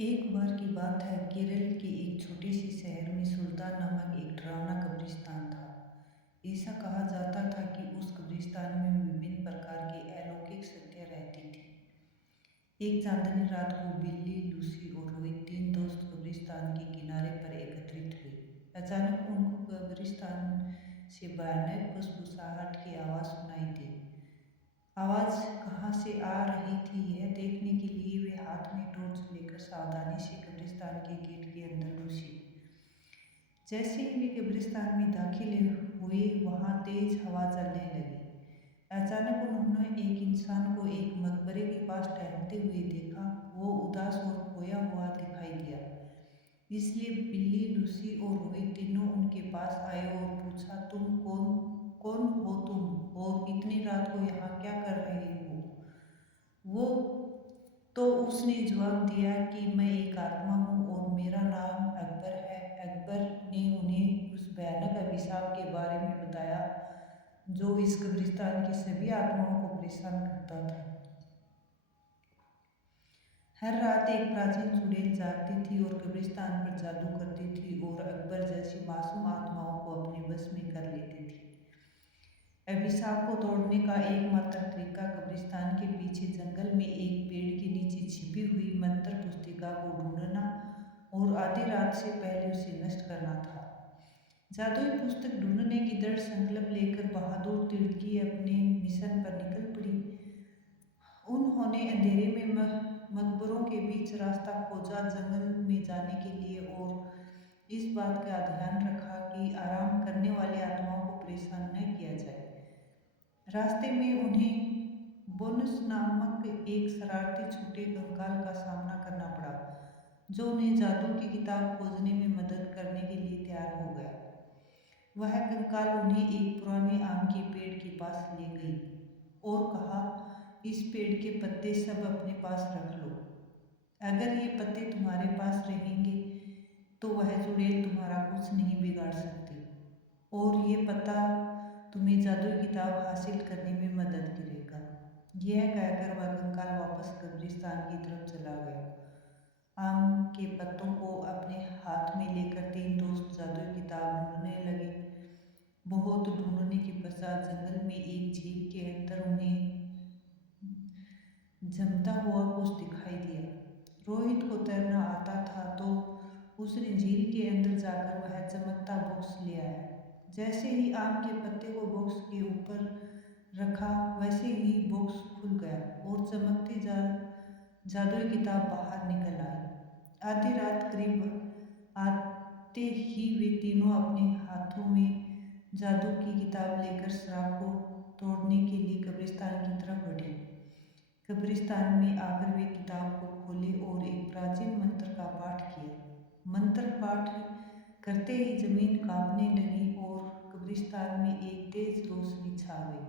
एक बार की बात है, केरल के एक छोटे से शहर में सुल्तान नामक एक डरावना कब्रिस्तान था। ऐसा कहा जाता था कि उस कब्रिस्तान में विभिन्न प्रकार की अलौकिक शक्तियाँ रहती थी। एक चांदनी रात को बिल्ली, लूसी और रोहित तीन दोस्त कब्रिस्तान के किनारे पर एकत्रित हुए। अचानक उनको कब्रिस्तान से भयानक फुसफुसाहट की आवाज़ सुनाई दी। आवाज़ कहाँ से आ रही थी यह देखने के लिए वे हाथ में टॉर्च लेकर सावधानी से कब्रिस्तान के गेट के अंदर घुसे। जैसे ही वे कब्रिस्तान में दाखिल हुए, वहाँ तेज हवा चलने लगी। अचानक उन्होंने एक इंसान को एक मकबरे के पास टहलते हुए देखा। वो उदास और खोया हुआ दिखाई दिया। इसलिए बिल्ली, लूसी और रोहित तीनों उनके पास आए और पूछा, तुम कौन कौन हो तुम, और इतनी रात को यहाँ क्या कर रहे हो? वो तो उसने जवाब दिया कि मैं एक आत्मा हूँ और मेरा नाम अकबर है। अकबर ने उन्हें उस भयानक अभिशाप के बारे में बताया जो इस कब्रिस्तान की सभी आत्माओं को परेशान करता था। हर रात एक प्राचीन चुड़ैल जागती थी और कब्रिस्तान पर जादू करती थी और अकबर जैसी मासूम आत्माओं को अपने बस में कर लेती थी। अभिशाप को तोड़ने का एकमात्र तरीका कब्रिस्तान के पीछे जंगल में एक पेड़ के नीचे छिपी हुई मंत्र पुस्तिका को ढूंढना और आधी रात से पहले उसे नष्ट करना था। जादुई पुस्तक ढूंढने की दृढ़ संकल्प लेकर बहादुर तिड़की अपने मिशन पर निकल पड़ी। उन्होंने अंधेरे में मकबरों के बीच रास्ता खोजा, जंगल में जाने के लिए, और इस बात का ध्यान रखा कि आराम करने वाली आत्माओं को परेशान न किया जाए। रास्ते में उन्हें बोनस नामक एक शरारती छोटे कंकाल का सामना करना पड़ा, जो उन्हें जादू की किताब खोजने में मदद करने के लिए तैयार हो गया। वह कंकाल उन्हें एक पुराने आम के पेड़ के पास ले गई और कहा, इस पेड़ के पत्ते सब अपने पास रख लो। अगर ये पत्ते तुम्हारे पास रहेंगे तो वह चुड़ैल तुम्हारा कुछ नहीं बिगाड़ सकती, और ये पत्ता तुम्हें जादुई किताब हासिल करने में मदद करेगा। यह कहकर वह कंकाल वापस कब्रिस्तान की तरफ चला गया। आम के पत्तों को अपने हाथ में लेकर तीन दोस्त जादुई किताब ढूंढने लगे। बहुत ढूंढने के पश्चात जंगल में एक झील के अंदर उन्हें जमता हुआ कुछ दिखाई दिया। रोहित को तैरना आता था तो उसने झील के अंदर जाकर वह चमकता बॉक्स ले आया। जैसे ही आम के पत्ते को बॉक्स के ऊपर रखा, वैसे ही बॉक्स खुल गया और चमकती जादुई किताब बाहर निकल आई। आधी रात करीब आते ही वे तीनों अपने हाथों में जादू की किताब लेकर शराब को तोड़ने के लिए कब्रिस्तान की तरफ बढ़े। कब्रिस्तान में आकर वे किताब को खोले और एक प्राचीन मंत्र का पाठ किया। मंत्र पाठ करते ही जमीन कांपने लगी और कब्रिस्तान में एक तेज रोशनी छा गई।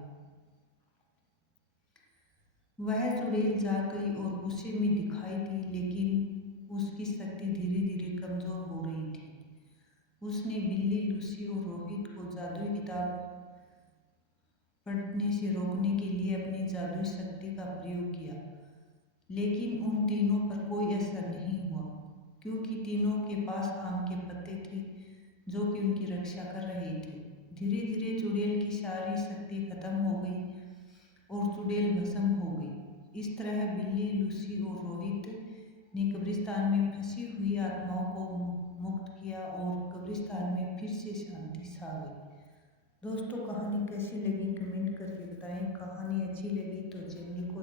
वह चुड़ैल जाग गई और गुस्से में दिखाई दी, लेकिन उसकी शक्ति धीरे धीरे कमजोर हो रही थी। उसने बिल्ली, लूसी और रोहित को जादुई किताब पढ़ने से रोकने के लिए अपनी जादुई शक्ति का प्रयोग किया, लेकिन उन तीनों पर कोई असर नहीं हुआ, क्योंकि तीनों के पास आम के पत्ते थे जो कि उनकी रक्षा कर रहे थे। धीरे धीरे चुड़ैल की सारी शक्ति खत्म हो गई और चुड़ैल भस्म हो गई। इस तरह बिल्ली, लूसी और रोहित ने कब्रिस्तान में फंसी हुई आत्माओं को मुक्त किया और कब्रिस्तान में फिर से शांति छा गई। दोस्तों, कहानी कैसी लगी कमेंट करके बताएं। कहानी अच्छी लगी तो चैनल को